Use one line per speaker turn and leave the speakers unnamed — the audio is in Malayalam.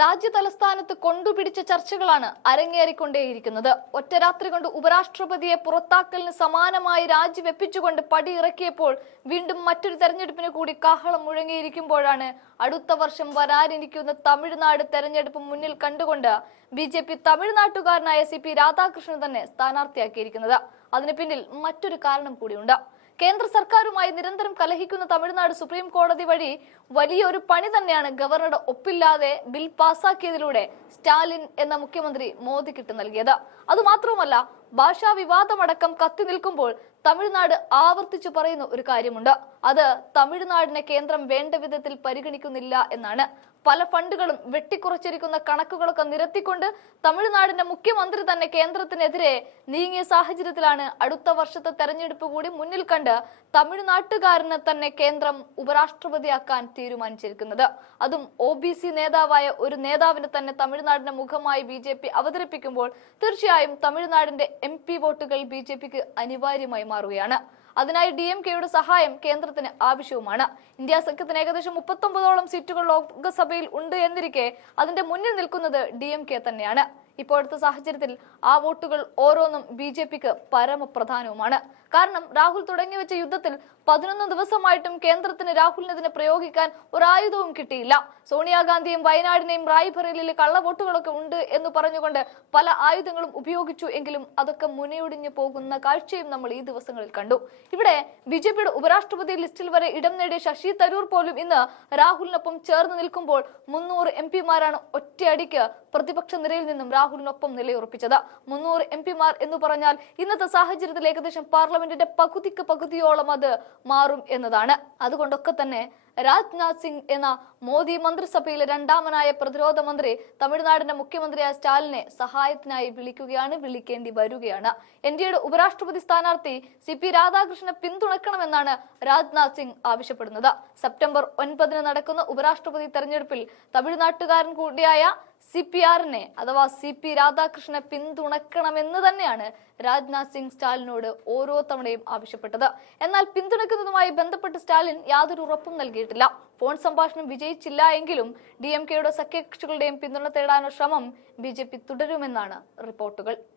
രാജ്യ തലസ്ഥാനത്ത് കൊണ്ടുപിടിച്ച ചർച്ചകളാണ് അരങ്ങേറിക്കൊണ്ടേയിരിക്കുന്നത്. ഒറ്റ രാത്രി കൊണ്ട് ഉപരാഷ്ട്രപതിയെ പുറത്താക്കലിന് സമാനമായി രാജിവെപ്പിച്ചുകൊണ്ട് പടിയിറക്കിയപ്പോൾ വീണ്ടും മറ്റൊരു തെരഞ്ഞെടുപ്പിന് കൂടി കാഹളം മുഴങ്ങിയിരിക്കുമ്പോഴാണ് അടുത്ത വർഷം വരാനിരിക്കുന്ന തമിഴ്നാട് തെരഞ്ഞെടുപ്പ് മുന്നിൽ കണ്ടുകൊണ്ട് ബി ജെ പി തമിഴ്നാട്ടുകാരനായ സി പി രാധാകൃഷ്ണൻ തന്നെ സ്ഥാനാർത്ഥിയാക്കിയിരിക്കുന്നത്. അതിന് പിന്നിൽ മറ്റൊരു കാരണം കൂടിയുണ്ട്. കേന്ദ്ര സർക്കാരുമായി നിരന്തരം കലഹിക്കുന്ന തമിഴ്നാട് സുപ്രീം കോടതി വഴി വലിയൊരു പണി തന്നെയാണ് ഗവർണറുടെ ഒപ്പില്ലാതെ ബിൽ പാസാക്കിയതിലൂടെ സ്റ്റാലിൻ എന്ന മുഖ്യമന്ത്രി മോദിക്കിട്ട് നൽകിയത്. അതുമാത്രവുമല്ല ഭാഷാ വിവാദമടക്കം കത്തി നിൽക്കുമ്പോൾ തമിഴ്നാട് ആവർത്തിച്ചു പറയുന്ന ഒരു കാര്യമുണ്ട്. അത് തമിഴ്നാടിനെ കേന്ദ്രം വേണ്ട വിധത്തിൽ പരിഗണിക്കുന്നില്ല എന്നാണ്. പല ഫണ്ടുകളും വെട്ടിക്കുറച്ചിരിക്കുന്ന കണക്കുകളൊക്കെ നിരത്തിക്കൊണ്ട് തമിഴ്നാടിന്റെ മുഖ്യമന്ത്രി തന്നെ കേന്ദ്രത്തിനെതിരെ നീങ്ങിയ സാഹചര്യത്തിലാണ് അടുത്ത വർഷത്തെ തെരഞ്ഞെടുപ്പ് കൂടി മുന്നിൽ കണ്ട് തമിഴ്നാട്ടുകാരനെ തന്നെ കേന്ദ്രം ഉപരാഷ്ട്രപതിയാക്കാൻ തീരുമാനിച്ചിരിക്കുന്നത്. അതും ഒ ബി സി നേതാവായ ഒരു നേതാവിനെ തന്നെ തമിഴ്നാടിന്റെ മുഖമായി ബി ജെ പി അവതരിപ്പിക്കുമ്പോൾ തീർച്ചയായും തമിഴ്നാടിന്റെ എം പി വോട്ടുകൾ ബി ജെ പിക്ക് അനിവാര്യമായി മാറുകയാണ് അതിനായി ഡി എം കെയുടെ സഹായം കേന്ദ്രത്തിന് ആവശ്യവുമാണ്. ഇന്ത്യ സഖ്യത്തിന് ഏകദേശം മുപ്പത്തൊമ്പതോളം സീറ്റുകൾ ലോക്സഭയിൽ ഉണ്ട് എന്നിരിക്കെ അതിന്റെ മുന്നിൽ നിൽക്കുന്നത് ഡി എം കെ തന്നെയാണ്. ഇപ്പോഴത്തെ സാഹചര്യത്തിൽ ആ വോട്ടുകൾ ഓരോന്നും ബി ജെ പിക്ക് പരമപ്രധാനവുമാണ്. കാരണം രാഹുൽ തുടങ്ങി വെച്ച യുദ്ധത്തിൽ പതിനൊന്ന് ദിവസമായിട്ടും കേന്ദ്രത്തിന് രാഹുലിനെതിരെ പ്രയോഗിക്കാൻ ഒരായുധവും കിട്ടിയില്ല. സോണിയാഗാന്ധിയും വയനാടിനെയും റായ്ബറേലിയിലെ കള്ളവോട്ടുകളൊക്കെ ഉണ്ട് എന്ന് പറഞ്ഞുകൊണ്ട് പല ആയുധങ്ങളും ഉപയോഗിച്ചു എങ്കിലും അതൊക്കെ മുനയൊടിഞ്ഞു പോകുന്ന കാഴ്ചയും നമ്മൾ ഈ ദിവസങ്ങളിൽ കണ്ടു. ഇവിടെ ബി ജെ പിയുടെ ഉപരാഷ്ട്രപതി ലിസ്റ്റിൽ വരെ ഇടം നേടിയ ശശി തരൂർ പോലും ഇന്ന് രാഹുലിനൊപ്പം ചേർന്ന് നിൽക്കുമ്പോൾ മുന്നൂറ് എം പിമാരാണ് ഒറ്റയടിക്ക് പ്രതിപക്ഷ നിരയിൽ നിന്നും രാഹുലിനൊപ്പം നിലയുറപ്പിച്ചത്. മുന്നൂറ് എം പിമാർ എന്ന് പറഞ്ഞാൽ ഇന്നത്തെ സാഹചര്യത്തിൽ ഏകദേശം പാർലമെന്റിന്റെ പകുതിക്ക് പകുതിയോളം അത് മാറും എന്നതാണ്. അതുകൊണ്ടൊക്കെ തന്നെ രാജ്നാഥ് സിംഗ് എന്ന മോദി മന്ത്രിസഭയിലെ രണ്ടാമനായ പ്രതിരോധ മന്ത്രി തമിഴ്നാടിന്റെ മുഖ്യമന്ത്രിയായ സ്റ്റാലിനെ സഹായത്തിനായി വിളിക്കുകയാണ് വിളിക്കേണ്ടി വരികയാണ്. ഇന്ത്യയുടെ ഉപരാഷ്ട്രപതി സ്ഥാനാർത്ഥി സി പി രാധാകൃഷ്ണനെ പിന്തുണക്കണമെന്നാണ് രാജ്നാഥ് സിംഗ് ആവശ്യപ്പെടുന്നത്. സെപ്റ്റംബർ ഒൻപതിന് നടക്കുന്ന ഉപരാഷ്ട്രപതി തെരഞ്ഞെടുപ്പിൽ തമിഴ്നാട്ടുകാരൻ കൂടിയായ സി പി ആറിനെ അഥവാ സി പി രാധാകൃഷ്ണനെ പിന്തുണക്കണമെന്ന് തന്നെയാണ് രാജ്നാഥ് സിംഗ് സ്റ്റാലിനോട് ഓരോ തവണയും ആവശ്യപ്പെട്ടത്. എന്നാൽ പിന്തുണക്കുന്നതുമായി ബന്ധപ്പെട്ട് സ്റ്റാലിൻ യാതൊരു ഉറപ്പും നൽകിയിട്ടില്ല. ഫോൺ സംഭാഷണം വിജയിച്ചില്ല എങ്കിലും ഡി എം കെയുടെ സഖ്യകക്ഷികളുടെയും പിന്തുണ തേടാനുള്ള ശ്രമം ബി തുടരുമെന്നാണ് റിപ്പോർട്ടുകൾ.